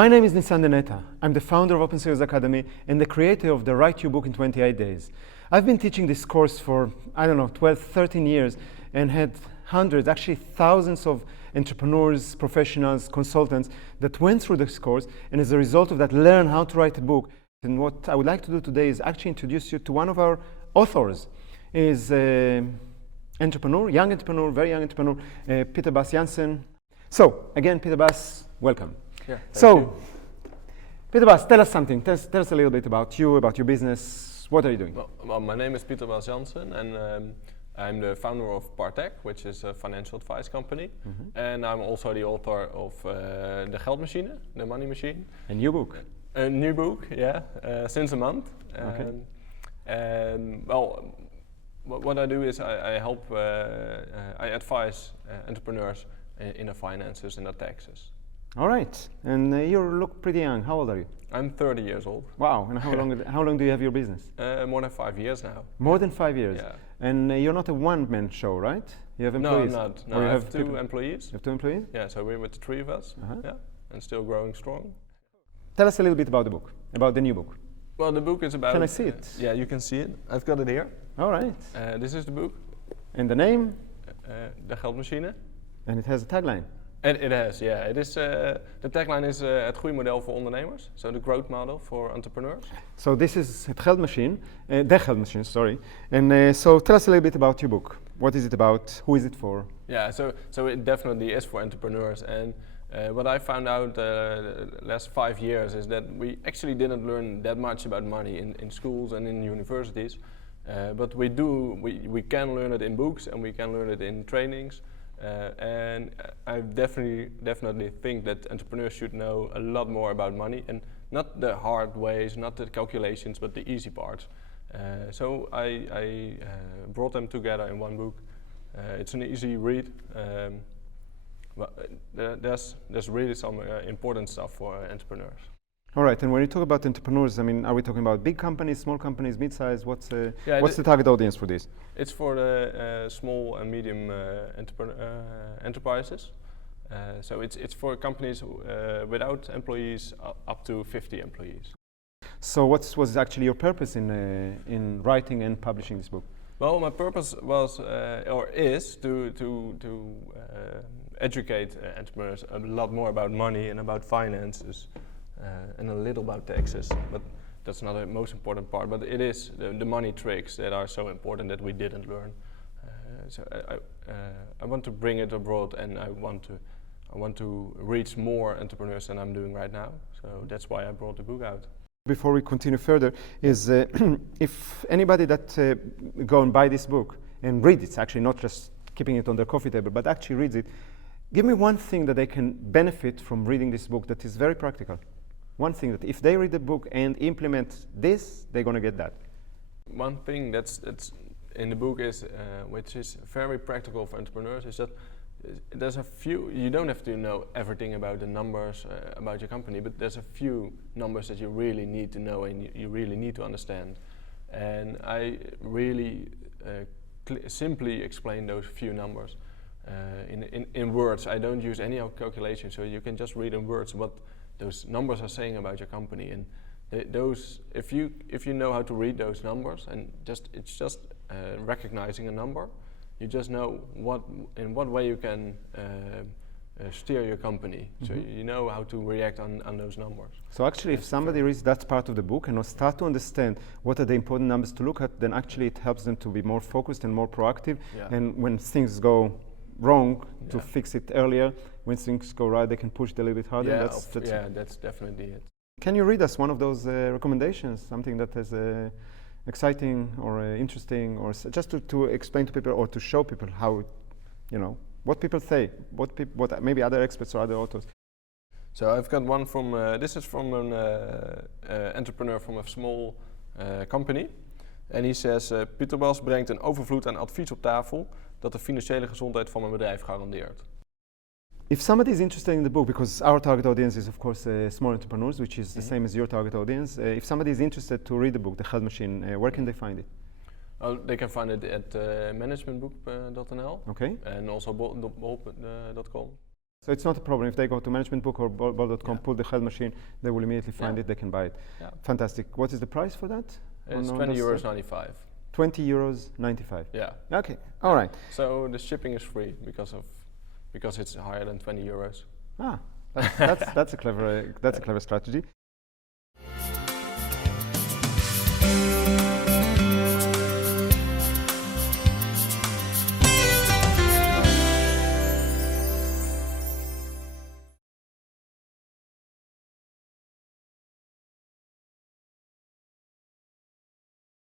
My name is Nissan Deneta. I'm the founder of Open Sales Academy and the creator of the Write Your Book in 28 Days. I've been teaching this course for, 12, 13 years and had hundreds, actually thousands of entrepreneurs, professionals, consultants that went through this course and as a result of that learn how to write a book. And what I would like to do today is actually introduce you to one of our authors. He is an entrepreneur, young entrepreneur, very young entrepreneur, Peter Bas Jansen. So again, Peter Bas, welcome. Yeah, so, Peter Bas, tell us something. Tell us a little bit about you, about your business. What are you doing? Well, my name is Peter Bas Jansen, and I'm the founder of Partech, which is a financial advice company. Mm-hmm. And I'm also the author of The Geldmachine, The Money Machine. A new book? A new book, yeah, since a month. Okay. And well, what I do is I help, I advise entrepreneurs in their finances and their taxes. All right, and you look pretty young. How old are you? I'm 30 years old. Wow, and how long do you have your business? More than 5 years now. More than 5 years? Yeah. And you're not a one-man show, right? You have employees? No, I'm not. No, or I you have two people? employees. You have 2 employees? Yeah, so we're with the 3 of us, yeah, and still growing strong. Tell us a little bit about the book, about the new book. Well, the book is about... Can I see it? Yeah, you can see it. I've got it here. All right. This is the book. And the name? De Geldmachine. And it has a tagline. It has, yeah. It is, the tagline is het groeimodel voor ondernemers. So the growth model for entrepreneurs. So this is het Geldmachine, De Geldmachine, sorry. And so tell us a little bit about your book. What is it about? Who is it for? Yeah, so it definitely is for entrepreneurs. And what I found out the last 5 years is that we actually didn't learn that much about money in schools and in universities. But we can learn it in books and we can learn it in trainings. And I definitely think that entrepreneurs should know a lot more about money, and not the hard ways, not the calculations, but the easy parts. So I brought them together in one book. It's an easy read. There's really some important stuff for entrepreneurs. All right, and when you talk about entrepreneurs, I mean, are we talking about big companies, small companies, mid-size? What's the target audience for this? It's for the small and medium enterprises. So it's for companies without employees up to 50 employees. So what was actually your purpose in writing and publishing this book? Well, my purpose was or is to educate entrepreneurs a lot more about money and about finances. And a little about taxes, but that's not the most important part. But it is the money tricks that are so important that we didn't learn. So I want to bring it abroad, and I want to reach more entrepreneurs than I'm doing right now. So that's why I brought the book out. Before we continue further, is if anybody that go and buy this book and read it, actually not just keeping it on their coffee table, but actually reads it, give me one thing that they can benefit from reading this book that is very practical. One thing that if they read the book and implement this, they're going to get that. One thing that's in the book is, which is very practical for entrepreneurs, is that there's a few, you don't have to know everything about the numbers about your company, but there's a few numbers that you really need to know and you really need to understand. And I really simply explain those few numbers in words. I don't use any calculation, so you can just read in words what those numbers are saying about your company, and those, if you know how to read those numbers, and it's just recognizing a number, you just know in what way you can steer your company. Mm-hmm. So you know how to react on those numbers. So actually, if somebody reads that part of the book and start to understand what are the important numbers to look at, then actually it helps them to be more focused and more proactive. Yeah. And when things go wrong, to fix it earlier. When things go right, they can push it a little bit harder. Yeah, that's definitely it. Can you read us one of those recommendations? Something that is exciting or interesting, or just to explain to people or to show people how, what people say, what maybe other experts or other authors. So I've got one from, this is from an entrepreneur from a small company. En he says, Peter Bas brengt een overvloed aan advies op tafel dat de financiële gezondheid van mijn bedrijf garandeert. If somebody is interested in the book, because our target audience is of course small entrepreneurs, which is the same as your target audience, if somebody is interested to read the book, The Geldmachine, where can they find it? They can find it at managementboek.nl, okay, and also bol.com. So it's not a problem. If they go to managementbook or bol.com, pull the Held machine, they will immediately find it, they can buy it. Yeah. Fantastic. What is the price for that? It's €20.95. 20 euros 95. Yeah. Okay. All right. So the shipping is free because it's higher than €20. That's a clever strategy.